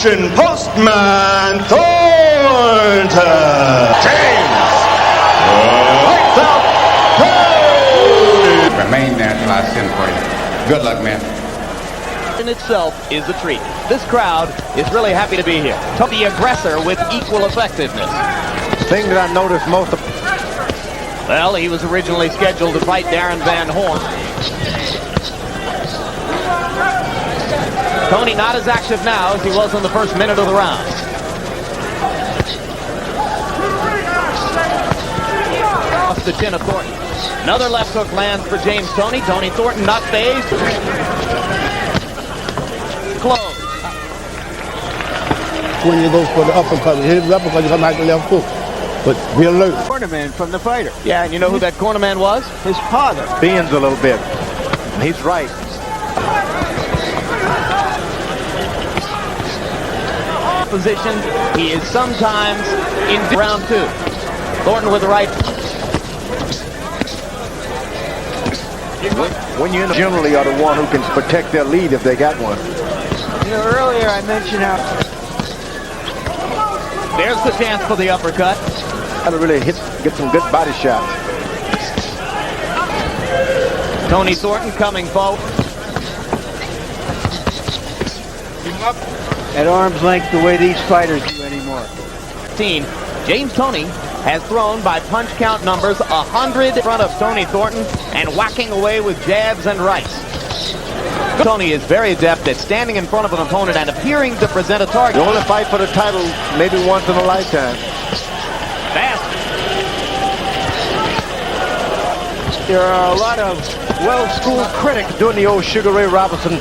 action, Postman Thornton. James. Lights out. Hey. Remain there until I send for you. Good luck, man. In itself is a treat. This crowd is really happy to be here. The aggressor with equal effectiveness. Thing that I noticed most of. Well, he was originally scheduled to fight Darren Van Horn. Tony not as active now as he was in the first minute of the round. Off the chin of Thornton. Another left hook lands for James Toney. Tony Thornton not phased. Close. When you go for the uppercut, you hit the uppercut, you come back to the left hook. But be alert. Cornerman from the fighter. Yeah, and you know who that cornerman was? His father. Bends a little bit. And he's right. Position. He is sometimes in round two. Thornton with the right. When you generally are the one who can protect their lead if they got one. You know, earlier I mentioned how There's the chance for the uppercut. Got to really get some good body shots. Tony Thornton coming forward. at arm's length the way these fighters do anymore. James Toney has thrown by punch count numbers 100 in front of Tony Thornton and whacking away with jabs and rights. Tony is very adept at standing in front of an opponent and appearing to present a target. You only fight for the title maybe once in a lifetime. Fast. There are a lot of well-schooled critics doing the old Sugar Ray Robinson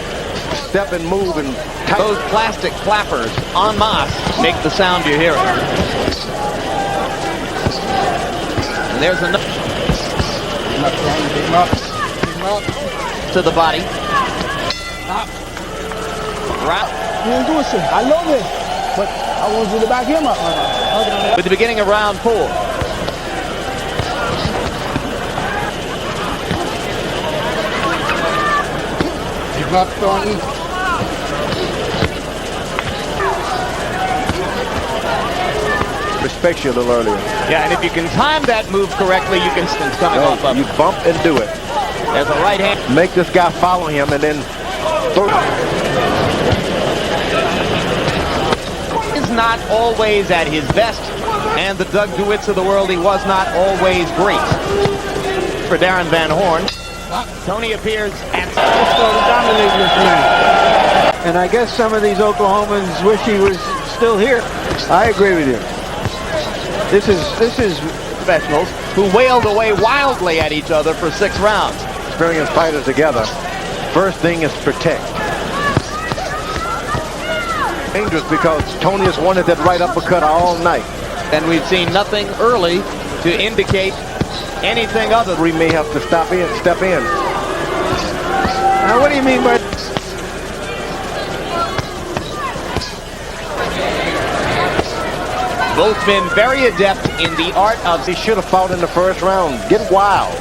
step and move and tight. Those plastic clappers en masse make the sound you hear. And there's another to the body. You didn't do it, sir. I love it, but I want you to back him up. With the beginning of round 4. He's not throwing. Respects you a little earlier. Yeah, and if you can time that move correctly, you can coming off of you it. bump and do it. There's a right hand. Make this guy follow him and then throw. Is not always at his best, and the Doug DeWitts of the world, he was not always great. For Darren Van Horn, Tony appears and Dominating this man. And I guess some of these Oklahomans wish he was still here. I agree with you. This is professionals who wailed away wildly at each other for 6 rounds. Experienced fighters together. First thing is protect. Dangerous because Tony has wanted that right uppercut all night. And we've seen nothing early to indicate anything other. We may have to step in. Now, what do you mean by? Both been very adept in the art of. He should have fought in the first round. Get wild.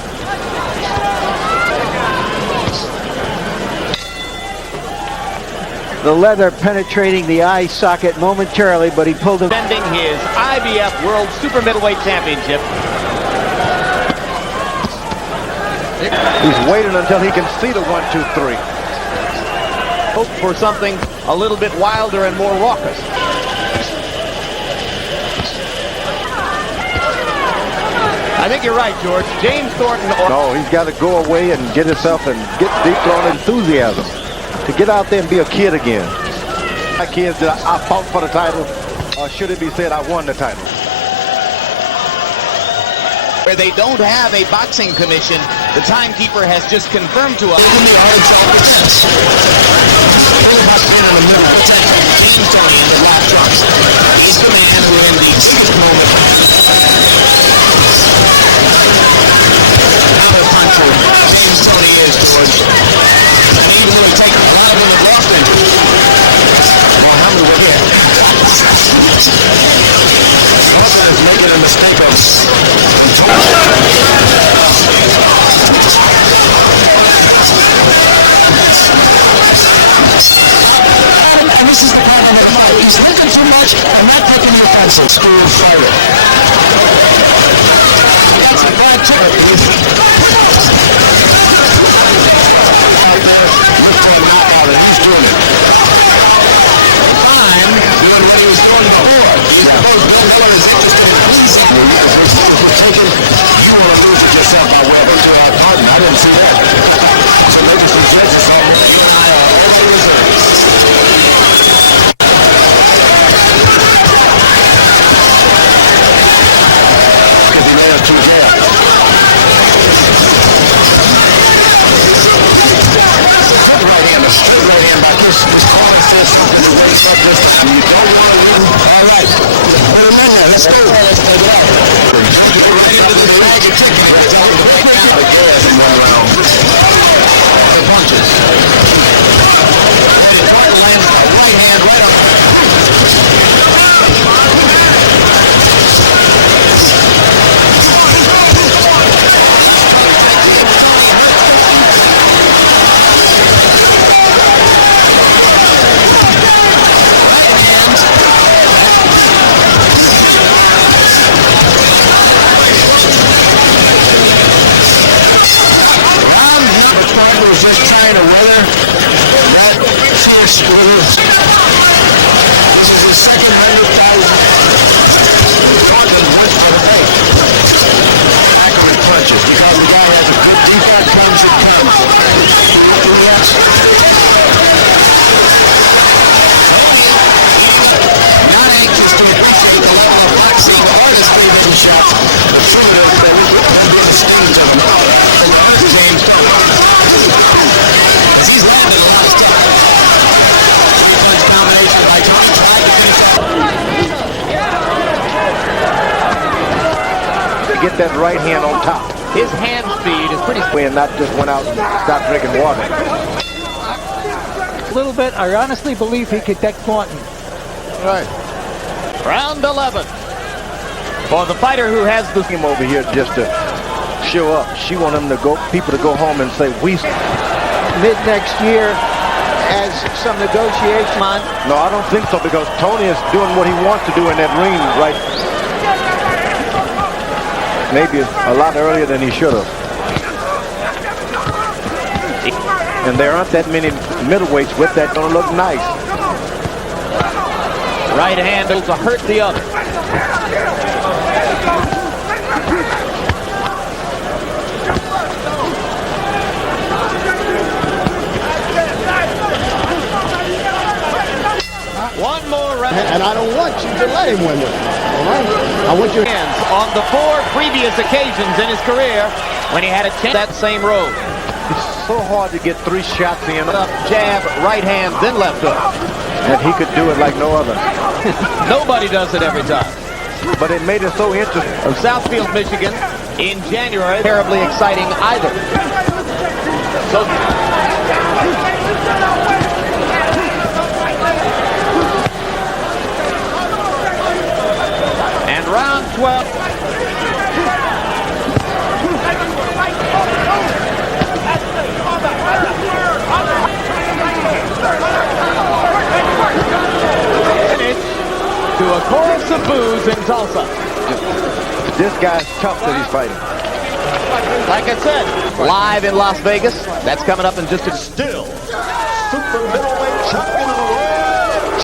The leather penetrating the eye socket momentarily, but he pulled him. Defending his IBF World Super Middleweight Championship. He's waiting until he can see the 1, 2, 3. Hope for something a little bit wilder and more raucous. I think you're right, George. James Thornton. No, he's got to go away and get himself and get deep on enthusiasm to get out there and be a kid again. My kids, did I fought for the title, or should it be said I won the title? Where they don't have a boxing commission, the timekeeper has just confirmed to us. He's the man who in the sixth moment James Toney is, George. He will take a lot of them at Boston. Well, how many will get? Tulsa is making a mistake of. And this is the problem that I'm not taking the offensive, school fighter. That's a bad trick. Out there, look for a knockout, and he's doing it. I'm doing what he was doing before. He's supposed to know what is interested in pleasing you. You want to lose it yourself by way of into our pardon. I didn't see that. So maybe some judges are you and I are over reserves. Could be there too bad. A straight right hand like this caller says something to raise up this time. You don't want to win. All right. Put him in there. Let's go. Let's take it out. Get right into the leg and take it. It's all the way down the gas in one round. The punches. Lands a right hand right up. Was just trying to weather that fierce splitter. This is his second 100,000. Thornton went for the day. Accurate punches because the guy has a good default punch that comes. Not anxious to appreciate the level of boxing or his favorite shots. The shooter that was the stage of them. And that is James Tony. Because he's landed a lot of stuff. Three-punch combination by Tony. Tried to finish up. To get that right hand on top. His hand speed is pretty And not just went out and stopped drinking water. A little bit. I honestly believe he could take Thornton. Right. Round 11. For the fighter who has the Him over here just to show up. She want him to go, people to go home and say, we. Mid next year, as some negotiation on. No, I don't think so because Tony is doing what he wants to do in that ring, right? Maybe a lot earlier than he should have. And there aren't that many middleweights with that gonna look nice. right hand to hurt the other. One more round. And I don't want you to let him win it. All right? I want your hands on the 4 previous occasions in his career when he had a chance that same road. It's so hard to get 3 shots in. Up, jab, right hand, then left hook. And he could do it like no other. Nobody does it every time. But it made it so interesting. Of Southfield, Michigan, in January, terribly exciting either. So. And round 12. To a chorus of boos in Tulsa. This guy's tough that he's fighting. Like I said, live in Las Vegas. That's coming up in just a Still, super middleweight.